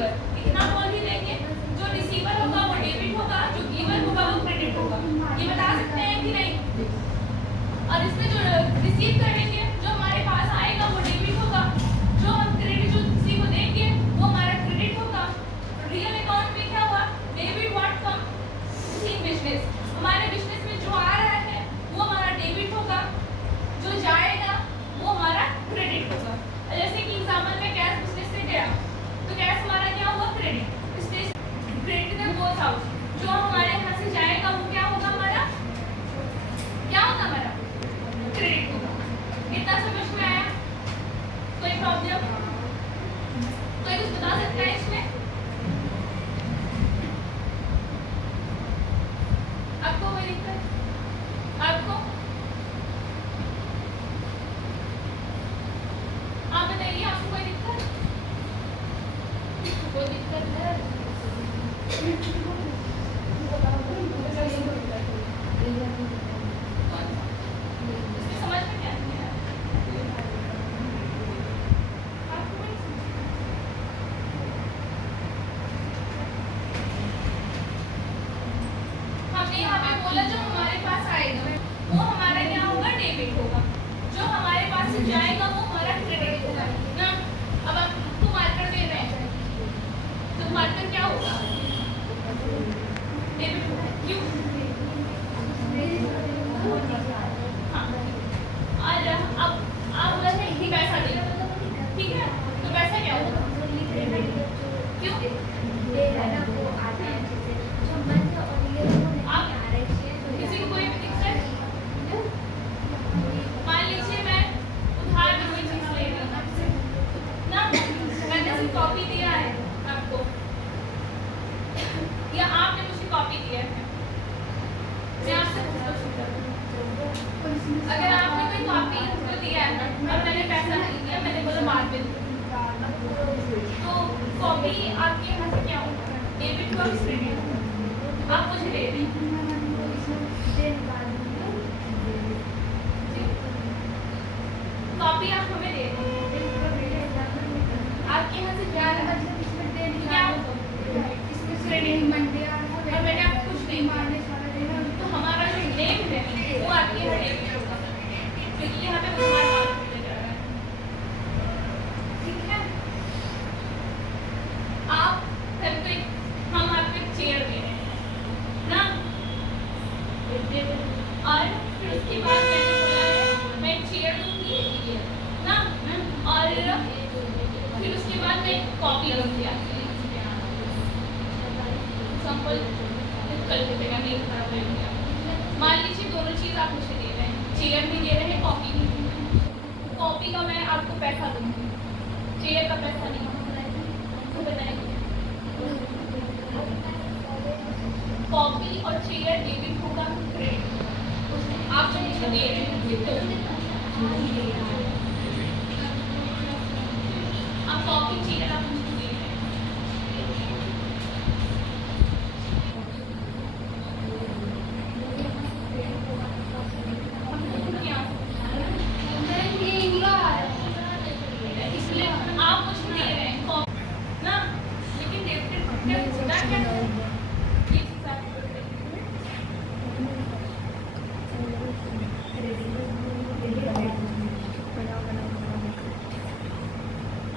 Giver, इतना बोल ही देंगे। जो रिसीवर होगा वो डेबिट होगा, जो गिवर होगा वो क्रेडिट होगा। ये बता सकते हैं कि नहीं? और इसमें जो रिसीव करेंगे, जो हमारे पास आएगा वो डेबिट होगा, जो हम क्रेडिट जो किसी को देंगे वो हमारा क्रेडिट होगा। रियल अकाउंट में क्या हुआ? Debit what come in business, हमारे बिजनेस में जो आ रहा है वो हमारा डेबिट होगा, जो जाएगा वो हमारा क्रेडिट होगा। जैसे कि एग्जांपल में कैश बिजनेस से गया तो कैश हमारा क्या हुआ? क्रेडिट। क्रेडिट में गोस आउट, जो हमारे यहाँ से जाएगा वो क्या होगा? हमारा क्या होगा? हमारा क्रेडिट होगा। इतना समझ में आया? कोई प्रॉब्लम? कोई कुछ बता सकता है इसमें? आपको कोई दिक्कत? आपको? आप बताइए, आपको कोई दिक्कत? कोई दिक्कत है? इसमें समझ में क्या नहीं आया? आपको नहीं समझ? हमने यहाँ पे बोला जो हमारे पास आएगा वो हमारा क्या होगा? डेबिट होगा, जो हमारे पास से जाएगा वो हमारा क्रेडिट होगा ना। अब आपको मार्कर दे रहे हैं तो मार्कर क्या होगा? डेबिट होगा। क्यों? हाँ, और अब आप बोले ही पैसा दे, ठीक है, तो पैसा क्या होगा? क्यों? आप किसी को कोई भी दिक्कत? मान लीजिए मैं उधार में कोई चीज ले रही हूँ ना, मैंने सिर्फ कॉपी दिया है आपको या आपने मुझे कॉपी दिया है, मैं आपसे क्वेश्चन करूँ, अगर आपने कोई कॉपी को दिया है और मैंने पैसा नहीं दिया, मैंने बोला बाद में दूँ, तो कॉपी आपके यहाँ से क्या होगा? डेबिट और क्रेडिट। आप मुझे दे रही हैं, कॉपी आप हमें दे रही हैं, आपके यहाँ से जा रहा है क्या होगा? क्रेडिट। और मैंने आपको कुछ नहीं मारने, तो हमारा जो नेम है वो आपके यहाँ डेबिट होगा, क्योंकि यहाँ पे हमारा नाम मिल जा रहा है। ठीक है? आप हम आपको एक चेयर दे रहे हैं ना, और फिर उसके बाद मैंने बोला है मैं चेयर दूंगी ना, और फिर उसके बाद मैं कॉपी दूंगी आपको। एग्जाम्पल कर देते हैं, नहीं खराब रहेगा। मान लीजिए दोनों चीज़ आप मुझे दे रहे हैं, चेयर भी दे रहे हैं, कॉपी भी दे रहे हैं। कॉपी का मैं आपको पैसा दूंगी, चेयर का पैसा नहीं, तो बताइए। कॉपी और चेयर डेबिट होगा, क्रेडिट। आप जो मुझे दे रहे हैं आप कॉपी चेयर आप मुझे दे रहे हैं, इसलिए आप मुझे दे रहे हैं कॉपी ना, लेकिन डेबिट क्या होता है? ये चीज़ आपको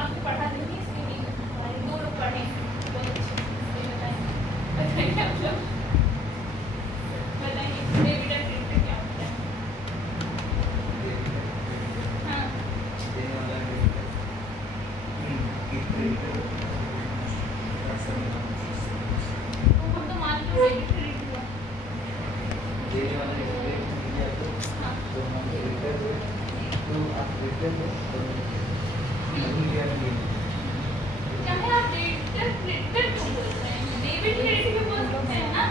आपको पढ़ा नहीं इसके लिए, दो लोग पढ़े बहुत अच्छे से, बताइए आप लोग, बताइए डेबिट और क्रेडिट क्या होता है? हाँ, तो हम तो मान लो डेबिट क्रेडिट हुआ। हाँ, चाहे आप डेबिट क्रेडिट क्यों बोल रहे हैं, डेबिट क्रेडिट भी बोल सकते हैं ना।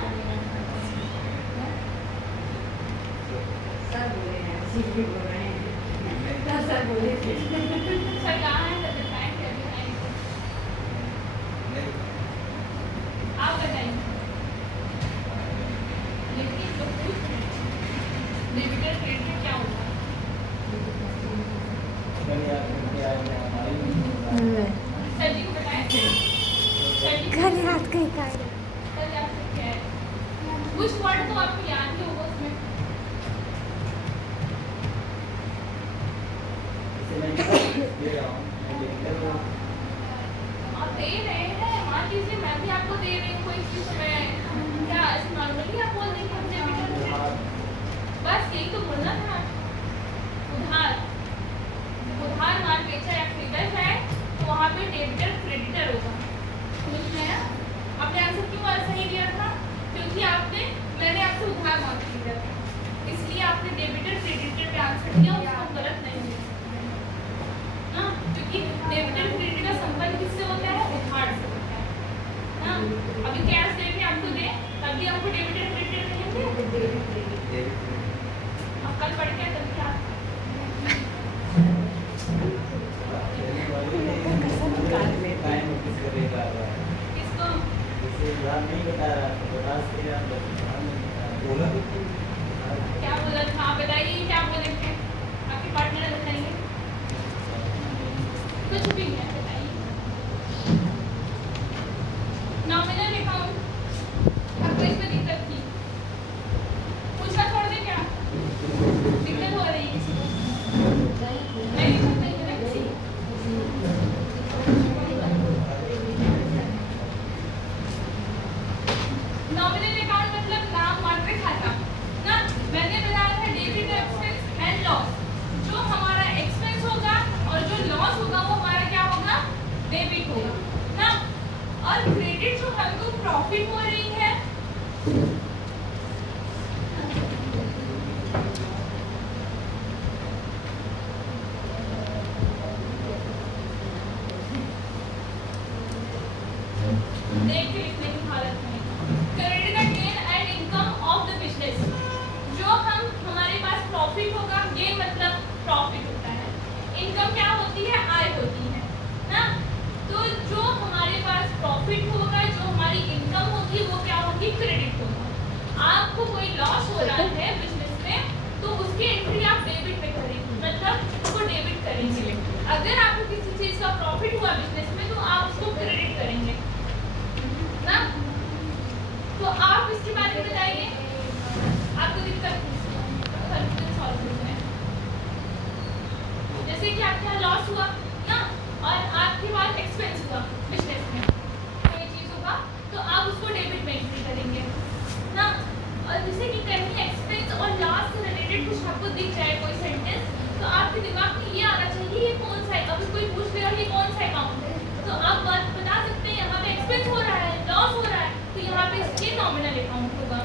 सर कहाँ है? सर बताएं क्या बताएं, आप बताइए। लेकिन तो डेबिट और क्रेडिट क्या होगा? सर जी को बताएं। खाली हाथ का ही कार्ड कल आपसे क्या है कुछ वर्ड तो आपको याद ही होगा उसमें आप दे रहे हैं मान लीजिए मैं भी आपको दे रही हूँ कोई चीज़ मैं क्या ऐसे नॉर्मली आप बोल देंगे हम डेबिटर बस यही तो बोलना था उधार उधार माल बेचा या खरीदा जाए तो वहाँ पे डेबिटर क्रेडिटर होगा समझ में आया आपने आंसर क्यों सही दिया था क्योंकि मैंने आपसे उधार माल खरीदा था इसलिए आपने डेबिटर क्रेडिटर पे आंसर दिया उसको गलत नहीं दिया हाँ क्योंकि डेबिटर क्रेडिटर का संबंध किससे होता है उधार से होता है हाँ अभी कैश देके आपको दे तभी आपको डेबिटर क्रेडिटर कहेंगे अब कल पढ़ के तभी आप किसको क्या बोला था आप बताइए क्या बोले थे आपके पार्टनर बताएंगे कुछ भी नहीं है बताइए नॉमिनल अकाउंट आपको इसमें दिक्कत थी पूछना छोड़ दे क्या दिक्कत हो रही है किसी को नहीं दिक्कत नहीं है ना किसी को नॉमिनल अकाउंट मतलब नाम मात्र खाता ना मैंने बताया था डेबिट एक्सपेंस एंड लॉस जो हमारा एक्सपेंस होगा और जो लॉस होगा वो हमारा क्या होगा डेबिट होगा ना और क्रेडिट जो हमको प्रॉफिट हो रही है देख के लिखने की हालत में credit the gain and income of the business जो हमारे पास प्रॉफिट होगा गेन मतलब प्रॉफिट होता है इनकम क्या होती है आय होती है ना तो जो हमारे पास प्रॉफिट होगा जो हमारी इनकम होगी वो क्या होगी क्रेडिट होगा आपको कोई लॉस हो रहा है बिजनेस में तो उसकी एंट्री आप डेबिट में करेंगे मतलब उसको डेबिट करेंगे अगर आपको किसी चीज का प्रॉफिट हुआ बिजनेस में तो आप उसको क्रेडिट करेंगे ना तो आप इसके बारे में बताइए आपको दिक्कत जैसे कि आपके यहाँ लॉस हुआ ना और आपके पास एक्सपेंस हुआ बिजनेस में कोई चीज होगा तो आप उसको डेबिट में एंट्री करेंगे ना और जैसे कि कहीं एक्सपेंस और लॉस से रिलेटेड कुछ आपको दिख जाए कोई सेंटेंस तो आपके दिमाग में ये आना चाहिए ये कौन सा है अभी कोई पूछ लेगा ये कौन सा अकाउंट है तो आप बात बता सकते हैं यहाँ पे एक्सपेंस हो रहा है लॉस हो रहा है तो यहाँ पे ये नॉमिनल अकाउंट होगा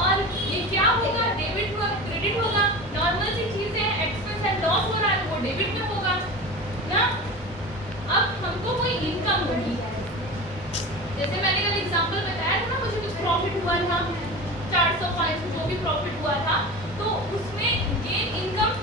और ये क्या होगा डेबिट होगा क्रेडिट होगा नॉर्मल सी चीजें एक्सपेंस एंड लॉस हो रहा है वो डेबिट में होगा ना अब हमको कोई इनकम होगी जैसे मैंने कल एग्जांपल बताया था ना मुझे कुछ प्रॉफिट हुआ था 400 500 जो भी प्रॉफिट हुआ था तो उसमें गेन इनकम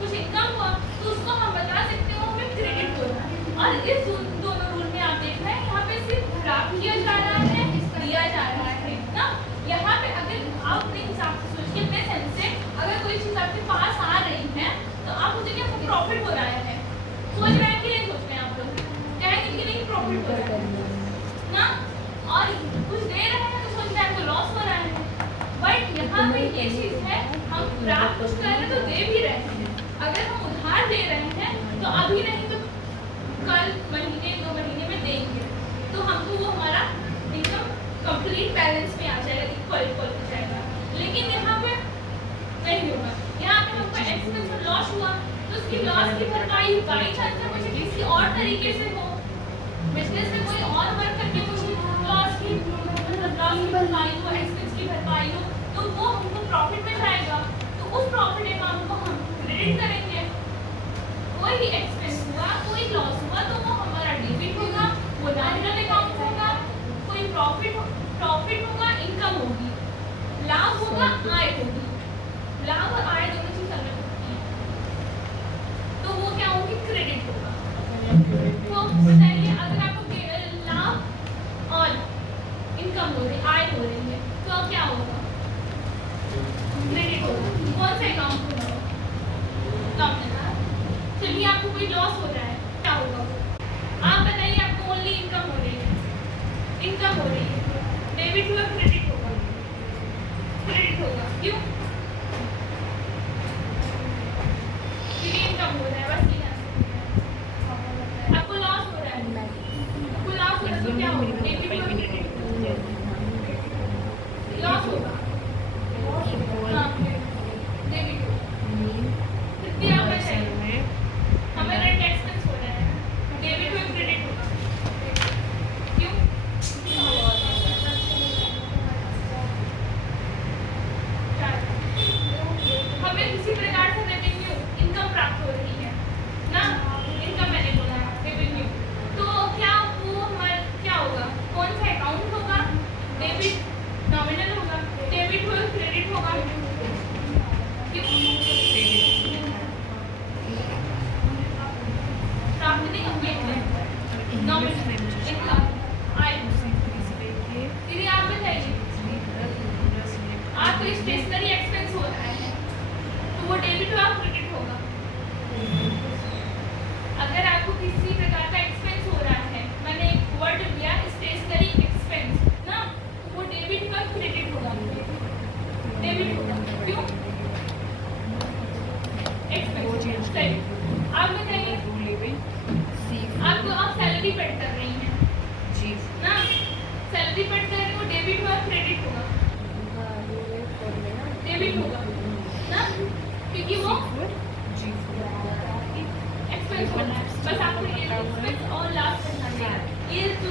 कुछ इनकम हुआ तो उसको हम बता सकते हो हमें क्रेडिट होगा और इस दोनों रूल में आप देख रहे हैं यहाँ पे सिर्फ प्राप्त किया जा रहा है दिया जा रहा है ना यहाँ पे अगर आप अपने हिसाब से सोचिए अपने सेंस से अगर कोई चीज आपके पास आ रही है तो आप मुझे क्या प्रॉफिट हो रहा है सोच रहे हैं कि नहीं सोच रहे हैं आप लोग कहेंगे कि नहीं प्रॉफिट हो रहा है ना और कुछ दे रहे हैं तो सोच रहे हैं आपको लॉस हो रहा है बट यहाँ पे ये चीज है हम प्राप्त कुछ कर रहे हैं तो दे भी रहे हैं अगर हम उधार दे रहे हैं तो अभी नहीं तो कल महीने 2 महीने में देंगे तो हमको वो हमारा इनकम कंप्लीट बैलेंस में आ जाएगा इक्वल हो जाएगा लेकिन यहाँ पे नहीं होगा यहाँ पे हमको एक्सपेंस और लॉस हुआ तो उसकी लॉस की भरपाई बाई चांस से मुझे किसी और तरीके से हो बिजनेस में कोई और वर्क करके मुझे लॉस की भरपाई हो एक्सपेंस की भरपाई हो तो वो हमको प्रॉफिट में जाएगा तो उस प्रॉफिट अमाउंट को हम क्रेडिट करेंगे कोई एक्सपेंस हुआ कोई लॉस हुआ तो वो हमारा डेबिट होगा वो नॉमिनल अकाउंट होगा कोई प्रॉफिट होगा इनकम होगी लाभ होगा आय होगी लाभ और आय दोनों चीज अलग होती है तो वो क्या होगी क्रेडिट होगा तो बताइए अगर आपको लाभ और इनकम हो रही आय हो रही है तो अब क्या होगा क्रेडिट होगा कौन सा अकाउंट होगा नॉमिनल चलिए आपको कोई लॉस हो रहा है क्या होगा आप बताइए आपको ओनली इनकम हो रही है इनकम रिपीट कर रही हूँ, डेबिट हुआ क्रेडिट होगा, डेबिट होगा ना, क्योंकि वो एक्सपेंस होना है। बस आपको ये एक्सपेंस और लाभ करना है, ये जो